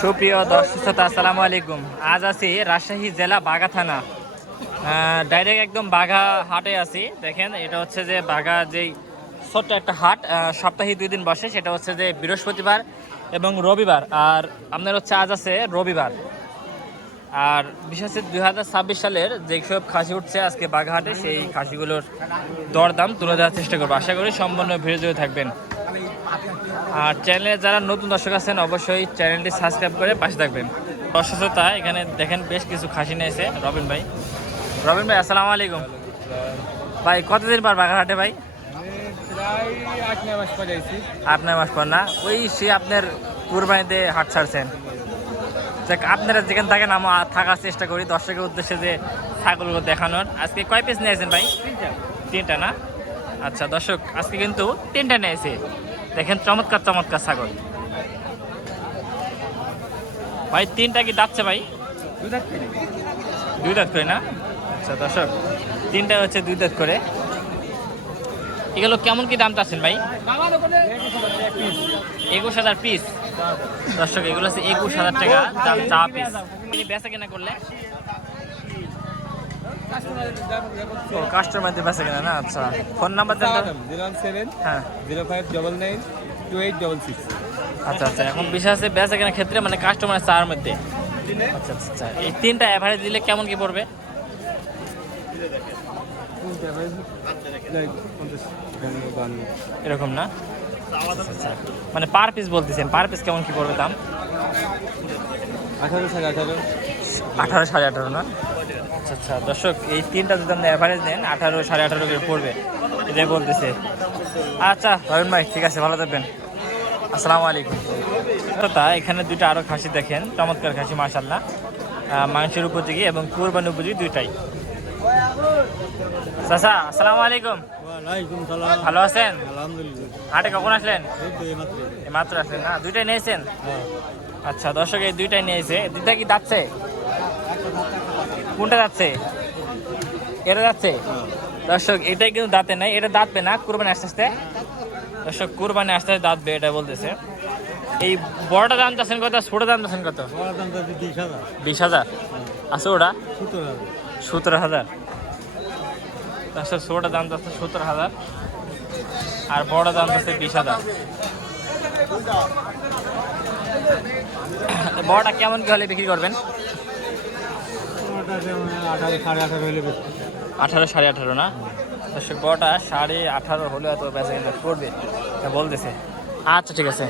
সুপ্রিয় দর্শক শ্রোতা, আসসালামু আলাইকুম। আজ আছি রাজশাহী জেলা বাঘা থানা, ডাইরেক্ট একদম বাঘা হাটে আছি। দেখেন, এটা হচ্ছে যে বাঘা যেই ছোট্ট একটা হাট, সপ্তাহে 2 দিন বসে। সেটা হচ্ছে যে বৃহস্পতিবার এবং রবিবার। আর আপনার হচ্ছে আজ আছে রবিবার। আর বিশেষ করে 2026 সালের যেসব খাসি উঠছে আজকে বাঘাহাটে, সেই খাসিগুলোর দরদাম তুলে দেওয়ার চেষ্টা করবো। আশা করি সম্পূর্ণ ভিডিও জুড়ে থাকবেন। আর চ্যানেলে যারা নতুন দর্শক আছেন অবশ্যই চ্যানেলটি সাবস্ক্রাইব করে পাশে থাকবেন। দর্শকতা এখানে দেখেন বেশ কিছু খাসি নিয়েছে রবিন ভাই। রবিন ভাই, আসসালামু আলাইকুম। ভাই কতদিন পর বাঘাহাটে ভাই? 8-9 মাস পর না? ওই সে আপনার কুরবানিতে হাট ছাড়ছেন। আপনারা যেখানে থাকেন আমি থাকার চেষ্টা করি দর্শকের উদ্দেশ্যে যে ছাগলগুলো দেখানোর। আজকে কয় পিস নিয়েছেন ভাই? 3টা না? আচ্ছা দর্শক, আজকে কিন্তু 3টা নিয়েছে। দেখেন চমৎকার চমৎকার ছাগল ভাই। 3টা কি দাঁতছে ভাই? 2 দাঁত করে না? আচ্ছা দর্শক, 3টা হচ্ছে 2 দাঁত করে। এগুলো কেমন কি দাম চাচ্ছেন ভাই? 21,000 পিস। দর্শক, এগুলো হচ্ছে 21,000 টাকা দাম চা পিস। বেচা কেনা করলে কাস্টমারদের বেচা কেনা না? আচ্ছা, ফোন নাম্বার দেন। 07 হ্যাঁ 0599 2866। আচ্ছা আচ্ছা, এখন বিষয় আছে বেচা কেনার ক্ষেত্রে মানে কাস্টমার চার মধ্যে। আচ্ছা আচ্ছা, এই 3টা অ্যাভারেজ দিলে কেমন কি পড়বে? এরকম না? আচ্ছা, মানে পার পিস বলতেছেন, পার পিস কেমন কি পড়বে দাম? 18 18 18-18.5 না? আচ্ছা আচ্ছা দর্শক, এই 3টা যদি আপনি অ্যাভারেজ নেন 18-18.5 করে পড়বে, এটাই বলতেছে। আচ্ছা রবিন ভাই, ঠিক আছে, ভালো থাকবেন। আসসালামু আলাইকুম। তা এখানে 2টা আরও খাসি দেখেন, চমৎকার খাসি মাশাআল্লাহ, মাংসের উপযোগী এবং কুরবানি উপযোগী 2টাই। চাচা আসসালামু আলাইকুম। ভালো আছেন? হাটে কখন আসলেন? মাত্র আসলেন না? 2টাই নিয়েছেন? আচ্ছা দর্শক, এই 2টাই নিয়েছে। 2টা কি যাচ্ছে? কোনটা যাচ্ছে? এটা যাচ্ছে। দর্শক, এটাই কিন্তু দাঁতে নাই, এটা দাঁতবে না কুরবানি আস্তে আস্তে। দর্শক, কুরবানি আস্তে আস্তে দাঁতবে, এটা বলতেছে। এই বড়টা দাম চাচ্ছেন কত? ছোট দাম চাচ্ছেন কত? 20,000। আচ্ছা, ওটা 17,000। দর্শক, ছোটটা দাম চাচ্ছে 17,000 আর বড় দাম চাচ্ছে 20,000। বড়টা কেমন কি হলে বিক্রি করবেন? 18-18.5 না? দর্শক, বড়টা 18.5 হলে এত বেচা কেনা করবে, তা বলতেছে। আচ্ছা ঠিক আছে।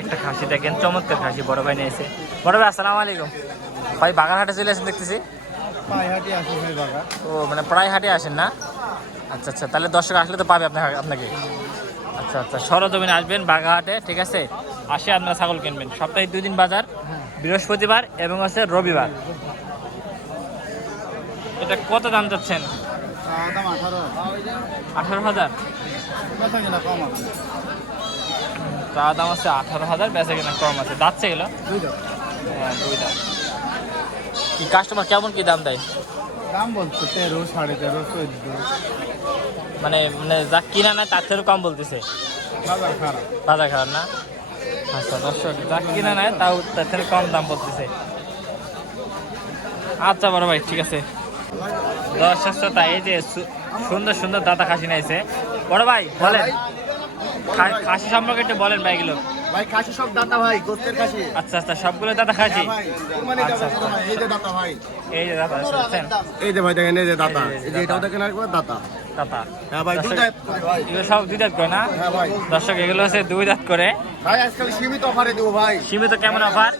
একটা খাসি দেখেন, চমৎকার খাসি বড় ভাই নিয়েছে। বড় ভাই আসসালামু আলাইকুম। ভাই বাগানহাটে চলে আসেন দেখতেছি। ও মানে প্রায় হাটে আসেন না? আচ্ছা আচ্ছা, তাহলে দর্শক আসলে তো পাবে আপনাকে। আচ্ছা আচ্ছা, সরজমিনে আসবেন বাঘাহাটে, ঠিক আছে? আসে আপনারা ছাগল কিনবেন। সপ্তাহে 2 দিন বাজার, বৃহস্পতিবার এবং আছে রবিবার। এটা কত দাম যাচ্ছেন? 18,000। চা দাম আছে 18,000, বেচা কিনা কম আছে। দাঁতছে এগুলো? হ্যাঁ, 2 দাঁত। কি কাস্টমার কেমন কি দাম দেয়? দাম বলছে 13, 13.5, 14। মানে মানে যা কিনা না তার থেকেও কম বলতেছে। বাজার খারাপ না? আচ্ছা দর্শক, যা কিনা নেয় তাও তার থেকে কম দাম বলতেছে। আচ্ছা বড় ভাই, ঠিক আছে। দর্শক শ্রোতা, এই যে সুন্দর সুন্দর দাদা খাসি নিয়েছে। বড় ভাই বলেন, খাসি সম্পর্কে একটু বলেন ভাই। এগুলো ভাই খাসি সব দাতা ভাই, গোস্তের খাসি। আচ্ছা আচ্ছা, সবগুলো দাদা খাসি। আচ্ছা এই যে দাতা ভাই, এই যে দাদা শুনছেন, এই যে ভাই দেখেন, এই যে দাতা, এই যে এটাও দেখেন আর দাতা। দাদা হ্যাঁ ভাই, 2 দাঁত করে ভাই। এগুলো সব 2 দাঁত করে না? হ্যাঁ ভাই। দর্শক, এগুলো হচ্ছে 2 দাঁত করে। ভাই আজকাল সীমিত অফারে দেবো ভাই। সীমিত কেমন অফার?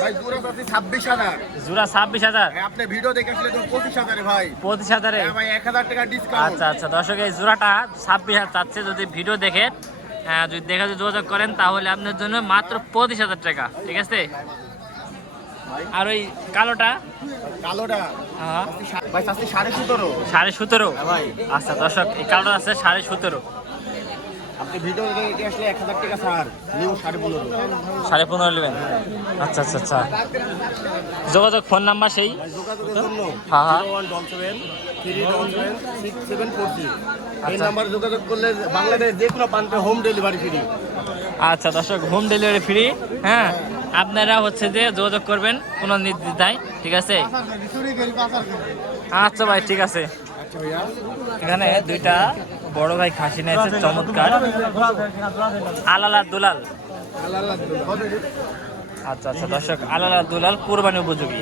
ভাই জোড়া পাচ্ছি 26,000। জোড়া 26,000? হ্যাঁ, আপনি ভিডিও দেখে আসলে তুমি 25,000 ভাই। 25,000? হ্যাঁ ভাই, 1,000 টাকা ডিসকাউন্ট। আচ্ছা আচ্ছা দর্শক, এই জোড়াটা 26,000 চাচ্ছে। যদি ভিডিও দেখে যদি দেখে যোগাযোগ করেন তাহলে আপনার জন্য মাত্র 25,000 টাকা, ঠিক আছে? আর ওই কালোটা? কালোটা হ্যাঁ ভাই চাচ্ছি 17.5। 17.5? ভাই আচ্ছা দর্শক, এই কালোটা আছে 17.5। আপনি ভিডিও দেখে আসলে 1000 টাকা ছাড়, নিউ 15.5। 15.5 নেবেন? আচ্ছা আচ্ছা আচ্ছা। যোগাযোগ ফোন নাম্বার সেই? যোগাযোগের জন্য হ্যাঁ হ্যাঁ 0177 এই নাম্বারে যোগাযোগ করলে বাংলাদেশ যে কোনো প্রান্তে হোম ডেলিভারি ফ্রি। আচ্ছা দর্শক, হোম ডেলিভারি ফ্রি। হ্যাঁ, আপনারা হচ্ছে যে যোগাযোগ করবেন কোনো নির্দ্বিধায়, ঠিক আছে? আচ্ছা ভাই, ঠিক আছে। আচ্ছা ভাইয়া, এখানে দুইটা বড় ভাই খাসি নিয়েছে, চমৎকার আলালা দুলাল। আচ্ছা আচ্ছা দর্শক, আলালা দুলাল কুরবানি উপযোগী।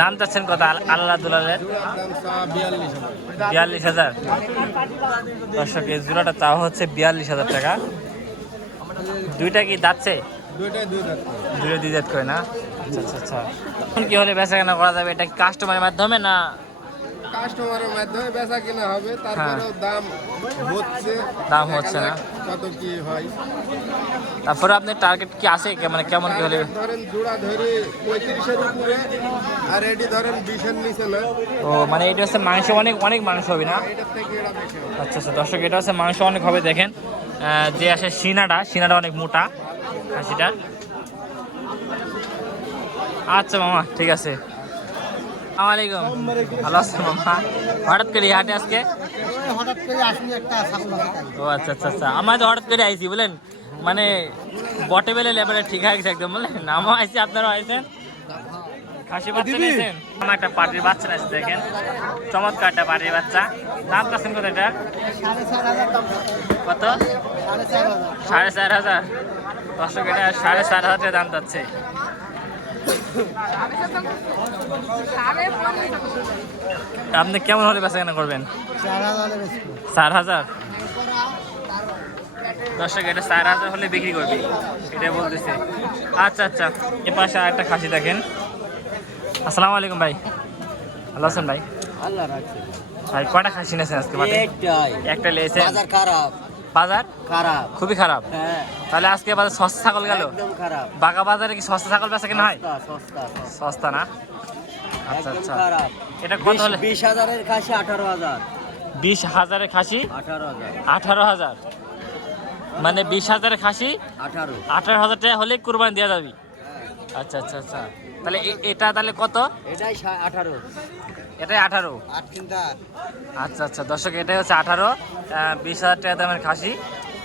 দাম চাচ্ছেন কত আলালা দুলালের? 42,000। দর্শক, এই জোড়াটা চাওয়া হচ্ছে 42,000 টাকা। দুইটা কি দাচ্ছে? দুটো দুই দাঁত করে না? আচ্ছা আচ্ছা আচ্ছা। এখন কি হলে বেচা কেনা করা যাবে? এটা কি কাস্টমারের মাধ্যমে না? কাস্টমারের মাধ্যমে বেচা কিনা হবে, তারপরেও দাম হচ্ছে না? কত কি হয়। তারপরে আপনার টার্গেট কি আছে, মানে কেমন কি হলে? ধরেন জোড়া ধরে 35-এর উপরে, আর এটি ধরেন 20-এর নিচে না। ও মানে এটা হচ্ছে মাংস, অনেক অনেক মাংস হবে না? এটার থেকে এটা বেশি হবে। আচ্ছা আচ্ছা দর্শক, এটা হচ্ছে মাংস অনেক হবে। দেখেন যে আসে সিনাটা অনেক মোটা খাসিটার। আচ্ছা মামা, ঠিক আছে। আসসালামু আলাইকুম। ভালো আছেন মামা? হঠাৎ করে হাটে আজকে? হঠাৎ করে আসুন একটা ছাগল আছে তাই। ও আচ্ছা আচ্ছা আচ্ছা। আমার তো হঠাৎ করে আইছি বুঝলেন, মানে বটে বেলে লেবারে ঠিক হয়ে গেছে একদম, বুঝলেন? নামও আইছি, আপনারাও আইছেন। খাসি বাচ্চা নিয়েছেন? আমার একটা পাটির বাচ্চা নিয়েছে, দেখেন চমৎকার একটা পাটির বাচ্চা। দাম চাচ্ছেন কত এটা? 4,500 দাম। কত? 4,500। 4,500। দর্শক, এটা 4,500 টাকা দাম চাচ্ছে। আপনি কেমন হলে বেচা কেনা করবেন? 4,000 বেশি। 4,000? দর্শক, এটা 4,000 হলে বিক্রি করবি, এটাই বলতেছে। আচ্ছা আচ্ছা। এ পাশে আর একটা খাসি দেখেন। আসসালামু আলাইকুম ভাই, ভালো আছেন ভাই? আল্লাহ রাখছে। ভাই কয়টা খাসি নিয়েছেন আজকে? একটা লেগেছে। বাজার খারাপ। বাজার খারাপ। খুবই খারাপ। হ্যাঁ, তাহলে আজকে বাজার সস্তা ছাগল গেল। একদম খারাপ। বাগা বাজারে কি সস্তা ছাগল বেচা কেনা হয়? সস্তা। সস্তা না? আচ্ছা একদম আচ্ছা। খারাপ। এটা কত হলে? 20,000-এর খাসি 18,000। 20,000-এর খাসি 18,000। 18,000? মানে 20,000-এর খাসি 18। 18,000 টাকা হলে কুরবানি দেওয়া যাবে? আচ্ছা আচ্ছা আচ্ছা। তাহলে এটা তাহলে কত? এটাই 18। এটাই 18? 8 কিন্টাল। আচ্ছা আচ্ছা দর্শক, এটাই হচ্ছে 18। 20,000 টাকা দামের খাসি।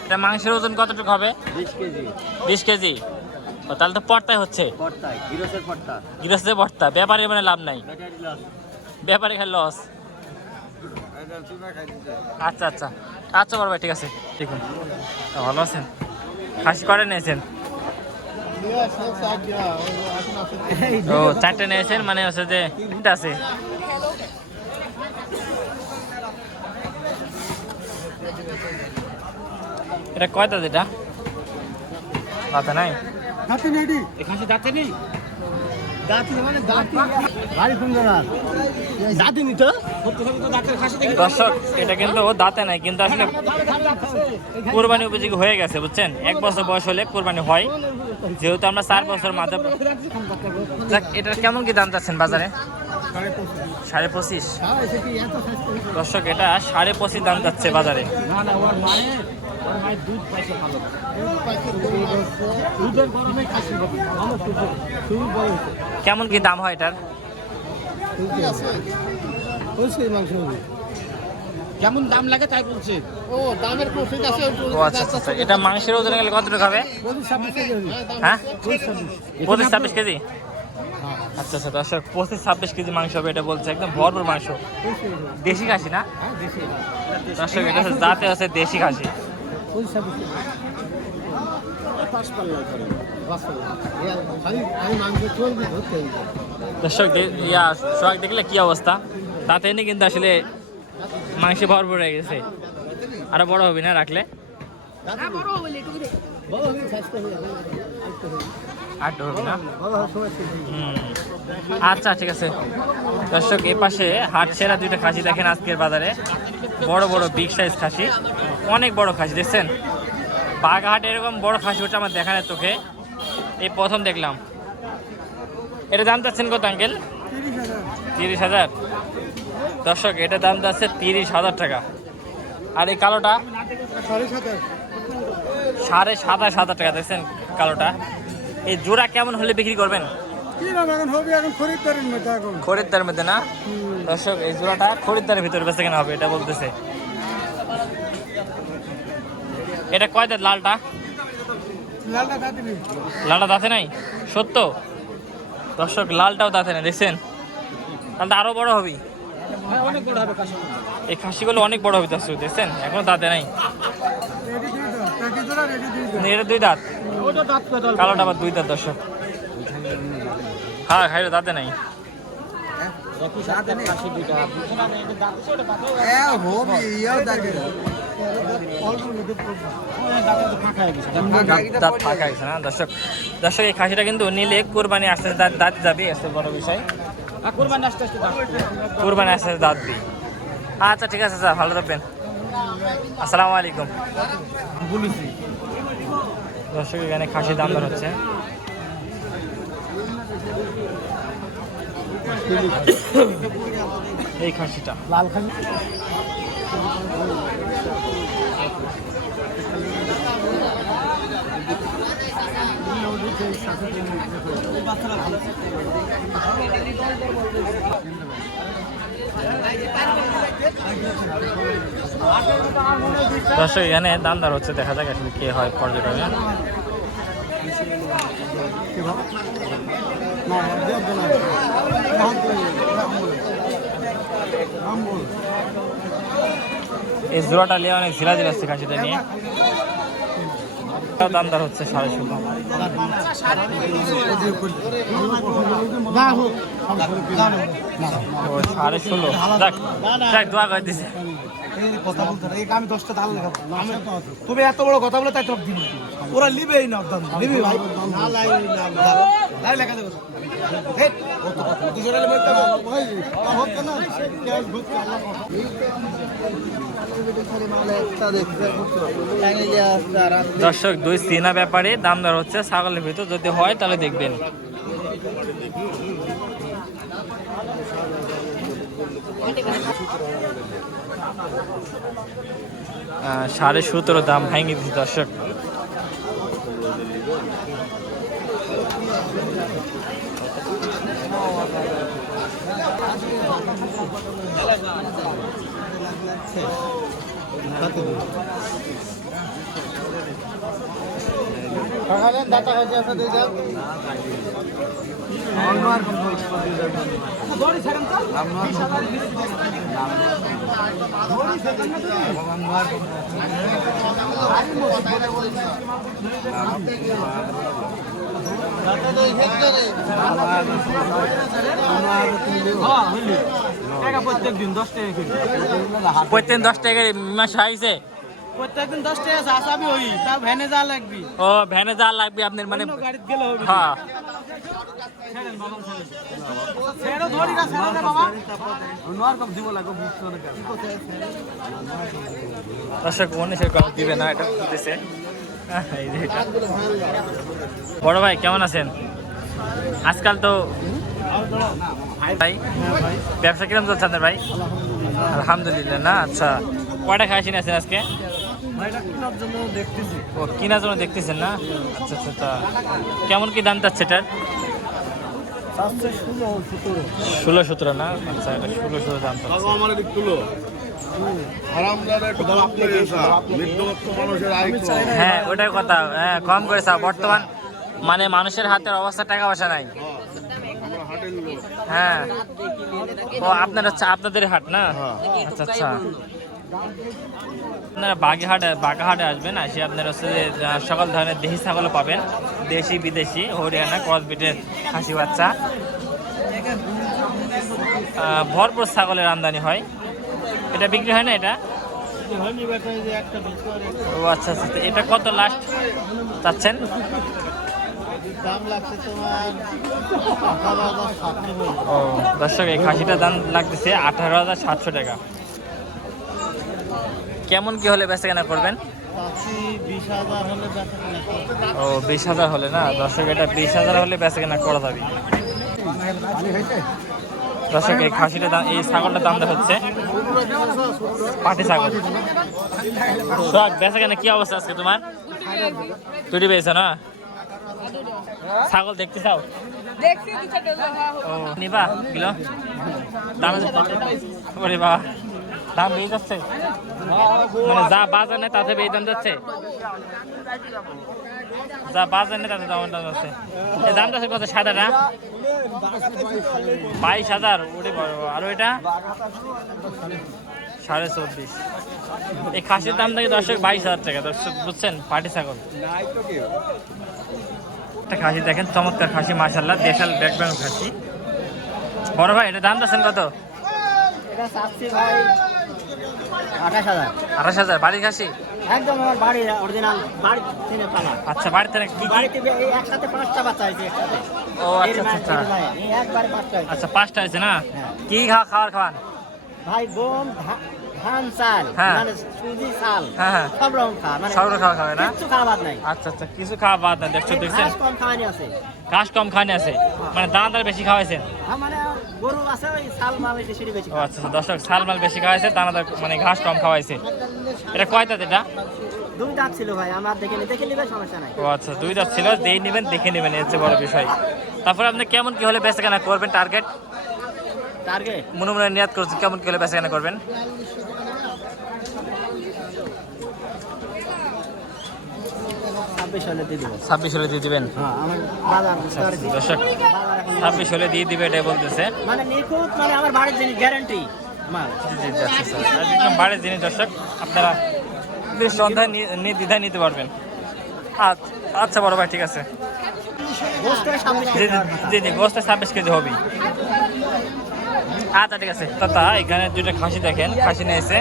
এটা মাংসের ওজন কতটুকু হবে? 20 কেজি। 20 কেজি? ও, তাহলে তো পড়তাই হচ্ছে। পড়তাই, গিরসের পড়তা। গৃহস্থে পড়তা, ব্যাপারে মানে লাভ নাই, ব্যাটারি লস। ব্যাপারে খালি লস। আচ্ছা আচ্ছা আচ্ছা বড় ভাই, ঠিক আছে। ঠিক আছে, ভালো আছেন? খাসি কটা নিয়েছেন? ও, 4টে নিয়েছেন, মানে হচ্ছে যে 3টা আছে। এটা কয়টা? যেটা দাঁতে নাই? দাঁতি নেই। এই খাসি দাঁতে নেই? দাঁতি মানে দাঁতি। গাড়ি ফোন করা। দাঁতি নিত? দর্শক, এটা কিন্তু ও দাঁতে নাই, কিন্তু আসলে কোরবানি উপযোগী হয়ে গেছে, বুঝছেন? 1 বছর বয়স হলে কোরবানি হয়, যেহেতু আমরা 4 বছর মাঝে। যাক, এটার কেমন কি দাম চাচ্ছেন বাজারে? 25.5? দর্শক, এটা 25.5 দাম যাচ্ছে বাজারে। কেমন কি দাম হয় এটার? যেমন দাম লাগে তাই বলছে। ও দামের প্রফিট আছে। ও আচ্ছা আচ্ছা। এটা মাংসের ওজন গেলে কতটুকু হবে? হ্যাঁ, 25-26 কেজি? আচ্ছা আচ্ছা দর্শক, 25-26 কেজি মাংস হবে এটা বলছে, একদম ভরপুর মাংস। দেশি খাসি না দর্শক? এটা হচ্ছে জাতে আছে দেশি খাসি। দর্শক, সোহাগ দেখলে কি অবস্থা, দাঁতে নেই কিন্তু আসলে মাংসে ভরপুর হয়ে গেছে। আরো বড় হবে না রাখলে? আর হবে না? আচ্ছা ঠিক আছে দর্শক, এই পাশে হাট সেরা 2টা খাসি দেখেন আজকের বাজারে। বড় বড় বিগ সাইজ খাসি, অনেক বড় খাসি দেখছেন। বাগহাটে এরকম বড় খাসি ওটা আমার দেখানোর চোখে এই প্রথম দেখলাম। এটা দাম চাচ্ছেন কত আঙ্কেল? 30,000। দর্শক এটার দাম আছে 30,000 টাকা। আর এই কালোটা 27,500 টাকা। দেখছেন কালোটা, এই জোড়া কেমন হলে বিক্রি করবেন? খরিদ্দারের মধ্যে না দর্শক, এই জোড়াটা খরিদ্দারের ভিতরে বেঁচে কেনা হবে এটা বলতেছে। এটা কয় দাঁত লালটা? লালটা দাঁতে নাই সত্য দর্শক, লালটাও দাঁতে নাই দেখছেন, তাহলে আরো বড় হবে। এই খাসিগুলো অনেক বড় হবে দর্শক, দেখছেন এখনো দাঁতে নাই। এটা 2 দাঁত, কালোটা আবার 2 দাঁত দর্শক। হ্যাঁ খাইলো দাঁতে নাই। দাঁত ফাঁকা হয়েছে না দর্শক। দর্শক এই খাসিটা কিন্তু নিলে কোরবানি আস্তে আস্তে দাঁত যাবে, আসতে বড় বিষয়। কোরবানি আস্তে আস্তে দাঁত দিই। আচ্ছা ঠিক আছে স্যার, ভালো থাকবেন। আসসালামু আলাইকুম। দর্শক এখানে খাসির দাম দর হচ্ছে। এই খাসিটা লাল খাসি দর্শক এখানে দাম দর হচ্ছে, দেখা যাক আসলে কে হয় পর্যটনে। এই জোড়াটা নিয়ে অনেক ঝিলা আসছে খাসিটা নিয়ে। দাম দর হচ্ছে 16.5। ও 16.5, যাক দোয়া করে দিছে। কথা বলতে আমি 10টা ধান লেখাবো, তুমি এত বড় কথা বলে তাই তোকে দিবি, ওরা লিবেই না দাম লিবি ভাই, লেখা দেবো দর্শক 2 চীনা ব্যাপারে দাম দর হচ্ছে ছাগলের ভিতর, যদি হয় তাহলে দেখবেন। আহ 17.5 দাম ভাঙিয়ে দিচ্ছে দর্শক। দাতা হয়েছে আপনাদের প্রত্যেক 10 টাকা মাস আইছে, প্রত্যেকদিন 10 টাকা আসামি হই, তা ভ্যানে যা লাগবে। ও ভ্যানে যা লাগবে আপনার মানে, গাড়িতে গেলে হবে। হ্যাঁ ছেড়েন বাবা, ছেড়ো ধরি না, ছেড়ো না বাবা, নোয়ার কম দিব লাগো বুঝছো না কেন দর্শক মনে সে কম দিবে না, এটা দিতেছে। এই যে এটা। বড় ভাই কেমন আছেন? আজকাল তো ভাই ব্যবসা কিরকম চলছে আপনার ভাই? আলহামদুলিল্লাহ না। আচ্ছা কয়টা খাসি আছেন আজকে? ও কেনার জন্য দেখতেছেন না? আচ্ছা আচ্ছা আচ্ছা, কেমন কি দাম যাচ্ছে এটার? 16-17 না? আচ্ছা এটা 16-17 দাম যাচ্ছে। হ্যাঁ ওটাই কথা, হ্যাঁ কম করে চাও। বর্তমান মানে মানুষের হাতের অবস্থা, টাকা পয়সা নাই। হ্যাঁ ও আপনার হচ্ছে আপনাদের হাট না? আচ্ছা আচ্ছা, আপনারা বাগেরহাটে আসবেন, আসি আপনারা হচ্ছে সকল ধরনের দেশি ছাগলও পাবেন, দেশি বিদেশি হরিয়ানা ক্রস বিটের খাসি বাচ্চা, ভরপুর ছাগলের আমদানি হয়। এটা বিক্রি হয় না এটা? ও আচ্ছা আচ্ছা, এটা কত লাস্ট চাচ্ছেন? ও দর্শক এই খাসিটার দাম লাগতেছে 18,700 টাকা। কেমন কি হলে বেচা কেনা করবেন? 20,000 হলে না দর্শক, এটা 20,000 হলে বেচা কেনা করা যাবে। দর্শক এই খাসিটা দাম, এই ছাগলটার দাম দেখা হচ্ছে পাটি ছাগল। সোহাগ বেচা কেন কি অবস্থা আজকে তোমার? দুটি পেয়েছো না? ছাগল দেখতে চাও? ও নিবা কিলো দাম? ওরে বাবা, দাম বেড়ে যাচ্ছে, মানে যা বাজার নেই তাতে বেড়ে দাম যাচ্ছে, যা বাজার নেই তাতে দাম যাচ্ছে। এই দামটা আছে কত? সাদাটা 22,000। ওরে বাবা, আর ওইটা 24,500। এই খাসির দাম থাকে দর্শক 22,000 টাকা। দর্শক বুঝছেন, পাটি ছাগল। একটা খাসি দেখেন, চমৎকার খাসি মাশাআল্লাহ, দেশাল ব্যাকগ্রাউন্ড খাসি। বড় ভাই এটা দাম দিচ্ছেন কত? এটা চাচ্ছি ভাই 28,000। 28,000 বাড়ির খাসি? একদম আমার বাড়ির অরিজিনাল বাড়ি থেকে পালা। আচ্ছা, বাড়িতে কি বাড়িতে এই একসাথে 5টা বাচ্চা হয়েছে একসাথে। ও আচ্ছা আচ্ছা আচ্ছা এই একবারে 5টা হয়েছে। আচ্ছা, 5টা হয়েছে না? হ্যাঁ। কি খাবার খাওয়ান? ভাই গম ধান চাল হ্যাঁ। মানে সুজি চাল হ্যাঁ হ্যাঁ, সব রকম খাওয়া মানে সব খাওয়া খাবে না? কিচ্ছু খাওয়া বাদ নাই। আচ্ছা আচ্ছা, কিছু খাওয়া বাদ না। দেখছেন ঘাস কম খাওয়ানি আছে। ঘাস কম খাওয়ানি আছে, মানে দানাদার বেশি খাওয়াইছেন? মানে গরু আছে ওই চাল মাল এটা সেটা বেশি ও খাওয়া। আচ্ছা আচ্ছা, দর্শক ছাল মাল বেশি খাওয়াইছে, দানাদার মানে ঘাস কম খাওয়াইছে। এটা কয় দাঁত এটা? 2 দাঁত ছিল ভাই, আমার দেখে নিবে সমস্যা নাই। ও আচ্ছা, 2 দাঁত ছিল, যেই নেবেন দেখে নেবেন, এর চেয়ে বড় বিষয়। তারপরে আপনি কেমন কি হলে বেচা কেনা করবেন? টার্গেট টার্গেট মনে মনে নিয়াত করছেন, কেমন কি হলে বেচা কেনা করবেন? 26 হলে দিয়ে দিব। 26 হলে দিয়ে দিবেন? হ্যাঁ, আমার বাজার দর্শক 26 হলে দিয়ে দিবে এটাই বলতেছে। মানে নিখুঁত, মানে আমার বাড়ির জিনিস গ্যারান্টি মাল। জি জি জি, আচ্ছা আচ্ছা, একদম বাড়ির জিনিস দর্শক, আপনারা বেশ সন্ধ্যায় নির্দ্বিধায় নিতে পারবেন। আচ্ছা বড় ভাই, ঠিক আছে। গোস্তের 26 জি কেজি জি জি, গোস্তে 26 কেজি হবে। আচ্ছা ঠিক আছে। তা এখানে 2টা খাসি দেখেন, খাসি নিয়েছে।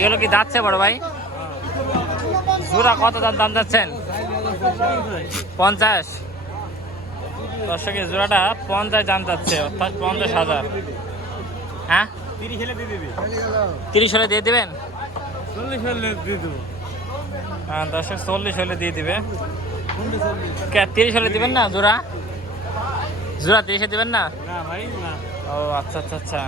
এগুলো কি যাচ্ছে বড় ভাই? জোড়া কত দাম যাচ্ছেন? 50। দর্শকের জোড়াটা 50 দাম যাচ্ছে, অর্থাৎ 50,000। হ্যাঁ, 30 হলে দিয়ে দিবেন? 40 হলে দিয়ে দেব। হ্যাঁ দর্শক, 40 হলে দিয়ে দিবে। 30 হলে দিবেন না? জোড়া 30 দিবেন না? না ভাই না। ও আচ্ছা আচ্ছা আচ্ছা।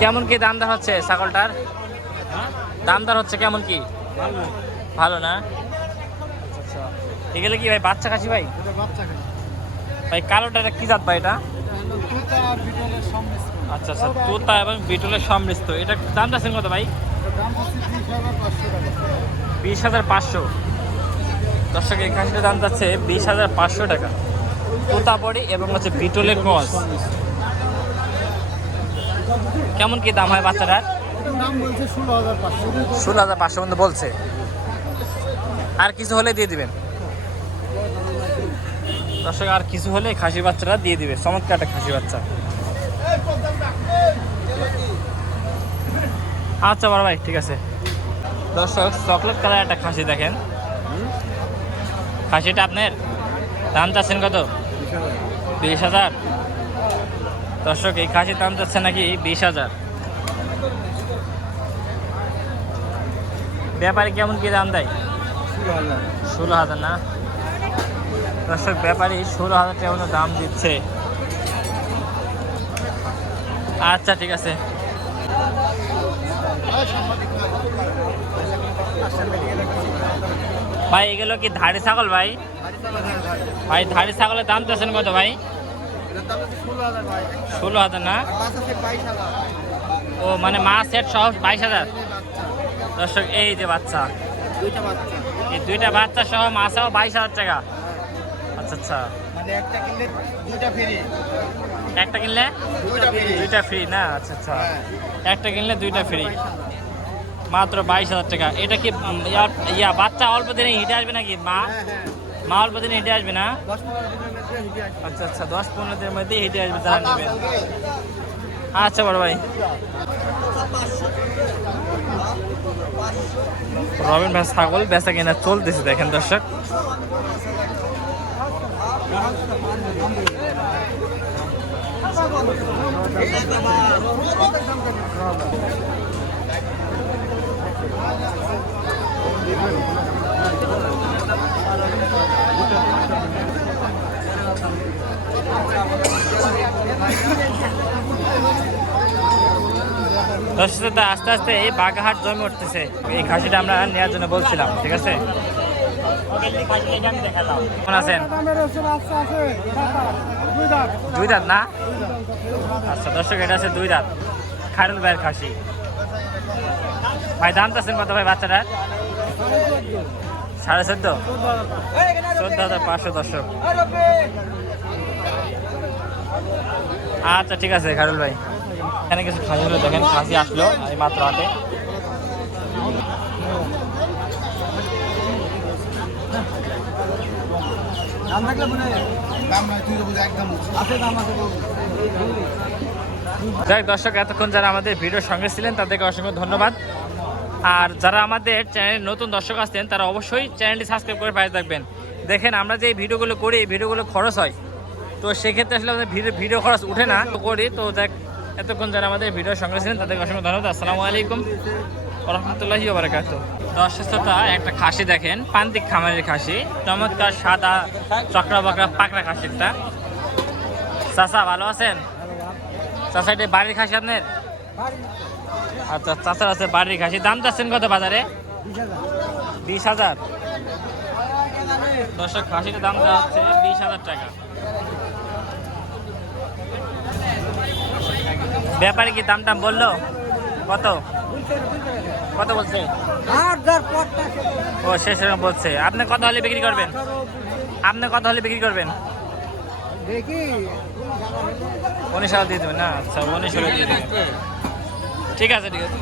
কেমন কি দাম দর হচ্ছে ছাগলটার? দাম দর হচ্ছে কেমন কি? ভালো না? আচ্ছা আচ্ছা। এগুলো কি ভাই বাচ্চা খাসি ভাই? ভাই কালোটা এটা কি জাত ভাই এটা? আচ্ছা আচ্ছা, তোতা এবং বিটলের সম্মিশ্র। এটা দাম যাচ্ছেন কত ভাই? 20,500। দর্শক এই খাসিটার দাম যাচ্ছে 20,500 টাকা। তোতা বড়ি এবং হচ্ছে বিটলের ক্রস। কেমন কি দাম হয় বাচ্চাটার? দাম বলছে 16,500। 16,500 মধ্যে বলছে। আর কিছু হলে দিয়ে দিবেন দর্শক, আর কিছু হলে খাসি বাচ্চাটা দিয়ে দিবে। চমৎকার একটা খাসি বাচ্চা। আচ্ছা বড় ভাই, ঠিক আছে। দর্শক চকলেট কালার একটা খাসি দেখেন, খাসিটা আপনার দাম চাচ্ছেন কত? 20,000। দর্শক এই খাসির দাম যাচ্ছে নাকি 20,000। ব্যাপারী কেমন কি দাম দেয়? 16,000 না? দর্শক ব্যাপারী 16,000 টাকা মতো দাম দিচ্ছে। আচ্ছা ঠিক আছে। ভাই এগুলো কি ধাড়ি ছাগল ভাই? ভাই ধাড়ি ছাগলের দাম চাচ্ছেন কত ভাই? 16,000 না? ও মানে মাছ সেট সহ 22,000। দর্শক এই যে বাচ্চা, এই 2টা বাচ্চা সহ মাছও 22,000 টাকা। আচ্ছা আচ্ছা, মানে একটা কিনলে 2টা ফ্রি। একটা কিনলে 2টা ফ্রি না? আচ্ছা আচ্ছা, একটা কিনলে 2টা ফ্রি, মাত্র 22,000 টাকা। এটা কি ইয়া বাচ্চা অল্প দিনে হিটে আসবে নাকি? মা অল্প দিনে হিটে আসবে না? আচ্ছা আচ্ছা, 10-15 দিনের মধ্যে হিটে আসবে যারা নেবেন। আচ্ছা বড় ভাই। রবিন ভাই ছাগল বেচা কিনা চলতেছে দেখেন দর্শক। দর্শক শ্রোতা, আস্তে আস্তে এই বাঘাহাট জমে উঠতেছে। এই খাসিটা আমরা নেওয়ার জন্য বলছিলাম, ঠিক আছে? কেমন আছেন? দুই দাঁত না? আচ্ছা দর্শক, এটা আছে দুই দাঁত খায়রুল ভাইয়ের খাসি। ভাই দাম চাচ্ছেন কত ভাই বাচ্চাটার? 14.5? 14,500 দর্শক। আচ্ছা ঠিক আছে খায়রুল ভাই। এখানে কিছু খাসি হলো, দেখেন খাসি আসলো এই মাত্র হাতে। যাই দর্শক, এতক্ষণ যারা আমাদের ভিডিওর সঙ্গে ছিলেন তাদেরকে অসংখ্য ধন্যবাদ। আর যারা আমাদের চ্যানেলের নতুন দর্শক আসছেন তারা অবশ্যই চ্যানেলটি সাবস্ক্রাইব করে পাশে থাকবেন। দেখেন আমরা যে ভিডিওগুলো করি, এই ভিডিওগুলো খরচ হয়, তো সেক্ষেত্রে আসলে আমাদের ভিডিও খরচ উঠে না, তো করি। তো দেখ, এতক্ষণ যারা আমাদের ভিডিওর সঙ্গে ছিলেন তাদেরকে অসংখ্য ধন্যবাদ। আসসালামু আলাইকুম ওয়া রাহমাতুল্লাহি ওয়া বারাকাতুহু। দর্শকটা একটা খাসি দেখেন, প্রান্তিক খামারের খাসি, চমৎকার সাদা চক্রা বকরা পাকড়া খাসিটা। চাচা ভালো আছেন? চাচা এটা বাড়ির খাসি আপনার? আচ্ছা, চাচার আছে বাড়ির খাসি। দাম চাচ্ছেন কত বাজারে? 20,000। দর্শক, খাসিটার দাম হচ্ছে 20,000 টাকা। ব্যাপারে কি দাম টাম বললো? কত কত বলছে? ও শেষ বলছে। আপনি কত হলে বিক্রি করবেন? আপনি কত হলে বিক্রি করবেন? 19,000 দিয়ে দেবেন না? আচ্ছা, 19 হলে দিয়ে দেবেন। ঠিক আছে, ঠিক আছে।